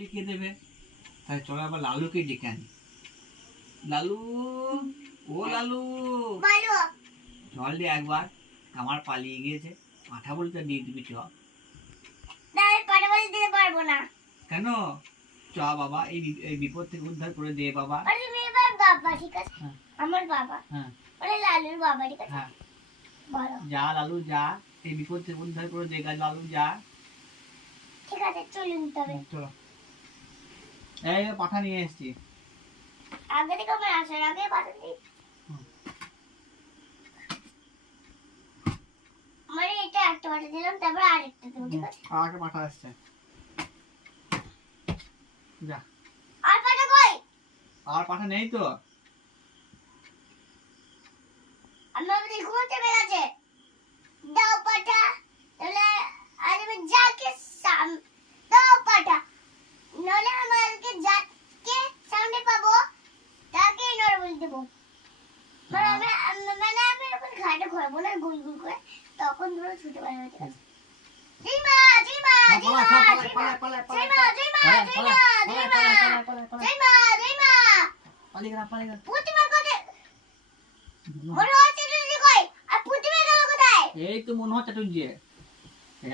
লিখে দেবে। তাহলে চলো আবার লালুকে ডেকে আনি। লালু, ও লালু, জল দিয়ে একবার, আমার পালিয়ে গিয়েছে। পাঠা বলতে দিয়ে দিবি চ। দিতে পারবো না। কেন? চ বাবা, এই বিপদ থেকে উদ্ধার করে দে বাবা। বাবা ঠিক আছে, আমার বাবা। হ্যাঁ, লালুর বাবা ঠিক আছে। হ্যাঁ, বলো। যা লালু যা, এই বিপদ থেকে উদ্ধার করে দে লালু যা। ঠিক আছে, চলুন তবে। চলো। এই পাঠা নিয়ে এসেছি। আগে থেকে আমার আসার আগে পাঠা দিই। মানে এটা একটা পাঠা দিলাম, তারপর আরেকটা দেবো, ঠিক আছে? আর একটা পাঠা আসছে। যা। আর পাঠা কই? আর পাঠা নেই তো। আমি আবার ঘুমোতে বেড়াচ্ছে। দাও পাঠা। তাহলে আজ আমি যাকে দাও পাঠা। নলে আমাকে যাকে সামনে পাবো তাকে নরবল দেবো। মানে আমি এখন ঘাটে ঘুরবো না, গুল গুল করে, তখন ধরো ছুটে পারবে, ঠিক আছে? জিমা জিমা জিমা জিমা জিমা জিমা জিমা জিমা জিমা প্রতিমা কোথায়? মনে হচ্ছে তুই কই? আর প্রতিমা গেল কোথায়? এই তো মনে হচ্ছে তুই যে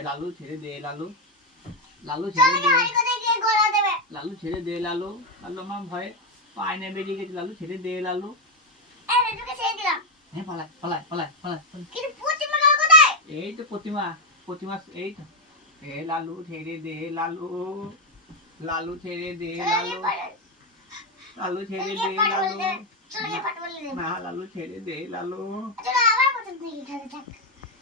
লালু ছেড়ে দে লালু, লালু ছেড়ে দে, কোথায় গিয়ে গলা দেবে? লালু ছেড়ে দে লালু, লালু আমার ভয়ে পায়নে বেরিয়ে গেছে। লালু ছেড়ে দে লালু। এই তোকে ছেড়ে দিলাম। হ্যাঁ, পালায় পালায় পালায় পালায়। কিন্তু প্রতিমা গেল কোথায়? এই তো প্রতিমা, প্রতিমা এই তো। এ লালু ছেড়ে দে লালু, লালু ছেড়ে দে লালু, লালু ছেড়ে দে লালু, চলে পাঠ বলে দে। না লালু ছেড়ে দে লালু। চলো আবার প্রথম থেকে খেলতে থাক।